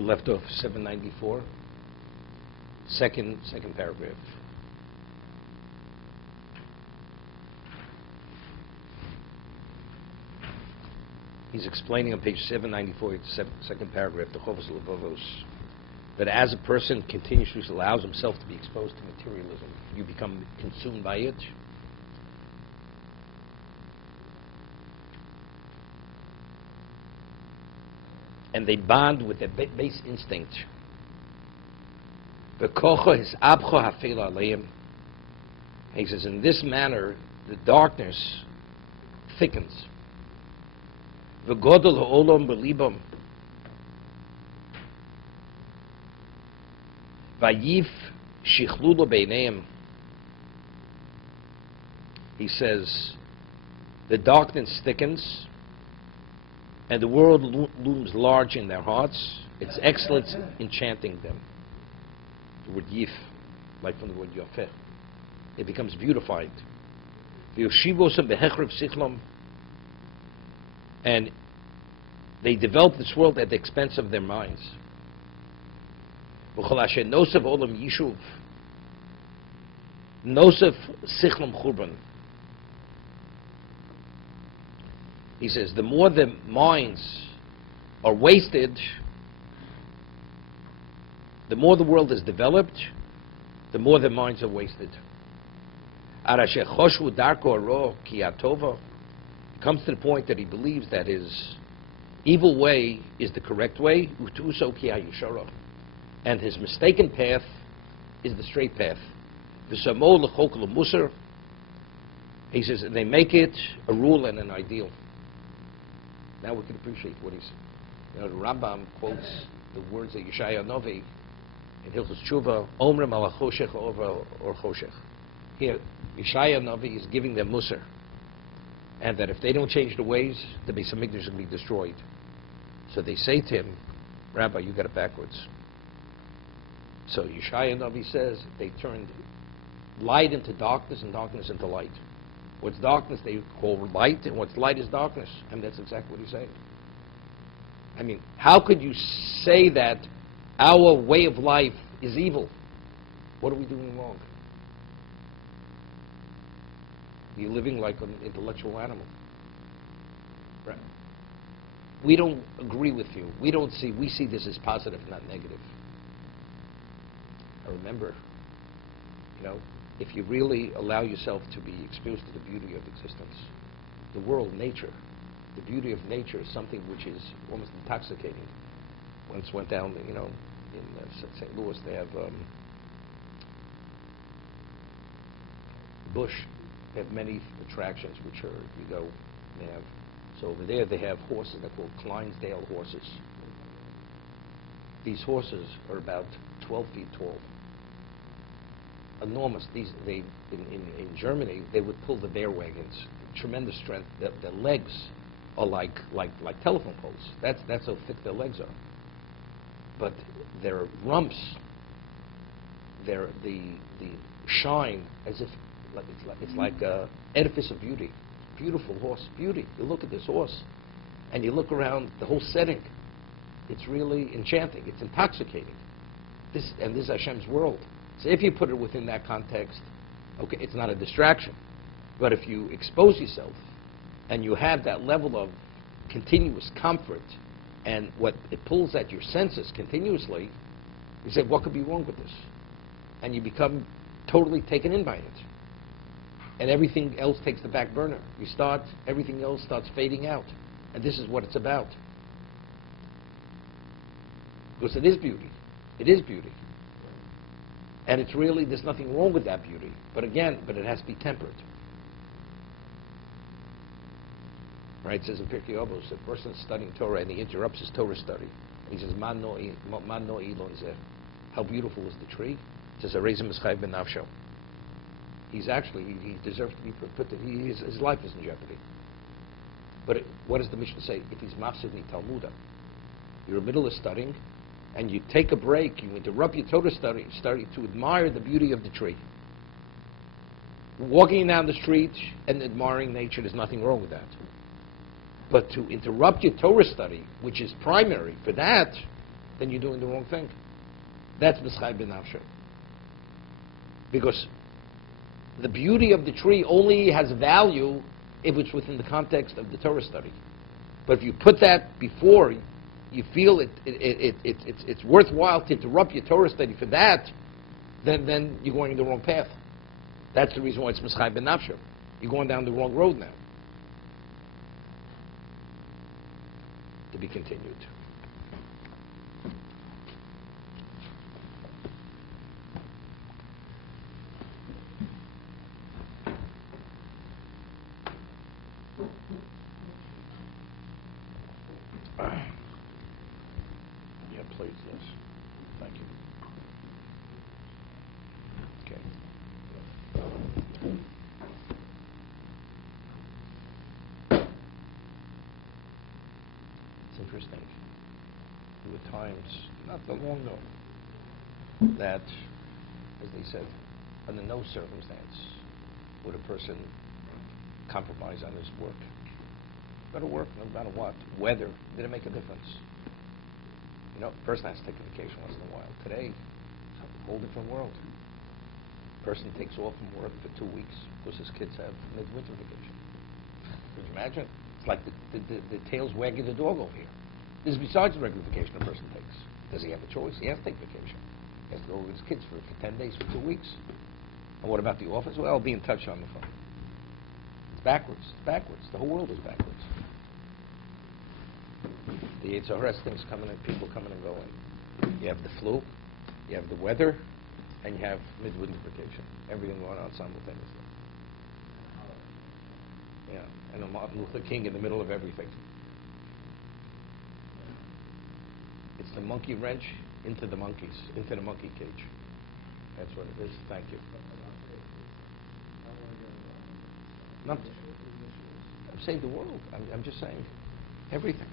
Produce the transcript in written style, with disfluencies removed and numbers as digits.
We left off 794, second paragraph. He's explaining on page 794, second paragraph, the Chovos HaLevavos, that as a person continuously allows himself to be exposed to materialism, you become consumed by it. And they bond with their base instinct. He says, in this manner, the darkness thickens. V'godol ha'olam b'libam. Vayif shichlulu beineim. He says, the darkness thickens, and the world looms large in their hearts. Its excellence enchanting them. The word yif, like from the word yafeh. It becomes beautified. And they develop this world at the expense of their minds. Nosef sichlam churban. He says, the more the minds are wasted, the more the world is developed, the more the minds are wasted. It comes to the point that he believes that his evil way is the correct way, and his mistaken path is the straight path. He says, and they make it a rule and an ideal. Now we can appreciate what he's... the Rambam quotes the words of Yeshaya Novi in Hilchos Tshuva, Omrim ala choshech or choshech. Here, Yeshaya Novi is giving them musar, and that if they don't change the ways, the Beis Hamikdash will be destroyed. So they say to him, Rabbi, you got it backwards. So Yeshaya Novi says they turned light into darkness and darkness into light. What's darkness they call light, and what's light is darkness. And that's exactly what he's saying. I mean, how could you say that our way of life is evil? What are we doing wrong? You're living like an intellectual animal. Right? We don't agree with you. We see this as positive, not negative. I remember, if you really allow yourself to be exposed to the beauty of existence, the world, nature, the beauty of nature is something which is almost intoxicating. Once went down, in St. Louis, they have Bush. They have many attractions which are, they have. So over there they have horses, they're called Clydesdale horses. These horses are about 12 feet tall. Enormous. In Germany, they would pull the bear wagons. Tremendous strength. Their legs are like telephone poles. That's how thick their legs are. But their rumps, the shine as if it's like an edifice of beauty. Beautiful horse, beauty. You look at this horse, and you look around the whole setting. It's really enchanting. It's intoxicating. This is Hashem's world. So if you put it within that context, okay, it's not a distraction. But if you expose yourself and you have that level of continuous comfort and what it pulls at your senses continuously, you say, what could be wrong with this? And you become totally taken in by it. And everything else takes the back burner. Everything else starts fading out. And this is what it's about. Because it is beauty. It is beauty. And it's really, there's nothing wrong with that beauty. But it has to be tempered. Right? It says in Pirkei Avos, a person is studying Torah and he interrupts his Torah study. And he says, Man no ilon zeh. How beautiful is the tree? It says, Arezim eschayv ben nafsho. He deserves to be put to, his life is in jeopardy. But what does the Mishnah say? If he's mafsid ni talmuda, you're in the middle of studying, and you take a break, you interrupt your Torah study to admire the beauty of the tree. Walking down the street and admiring nature, there's nothing wrong with that. But to interrupt your Torah study, which is primary for that, then you're doing the wrong thing. That's B'schai B'nafshe. Because the beauty of the tree only has value if it's within the context of the Torah study. But if you put that before you feel it's worthwhile to interrupt your Torah study for that, then you're going in the wrong path. That's the reason why it's B'schai B'nafshe. You're going down the wrong road now. To be continued. Yeah, please, yes. Thank you. Okay. It's interesting. There were times, not that long ago, that, as they said, under no circumstance would a person compromise on his work. Better work, no matter what. Weather didn't make a difference. You know, a person has to take a vacation once in a while. Today, it's a whole different world. A person takes off from work for 2 weeks because his kids have mid-winter vacation. Could you imagine? It's like the tail's wagging the dog over here. This is besides the regular vacation a person takes. Does he have a choice? He has to take vacation. He has to go with his kids for 10 days, for 2 weeks. And what about the office? Well, I'll be in touch on the phone. It's backwards. It's backwards. The whole world is backwards. The Yetzer Hara things coming and people coming and going. You have the flu, you have the weather, and you have midwinter vacation. Everything going on simultaneously. Yeah, and a Martin Luther King in the middle of everything. It's the monkey wrench into the monkeys, into the monkey cage. That's what it is. Thank you. Not, I'm saying the world. I'm just saying everything.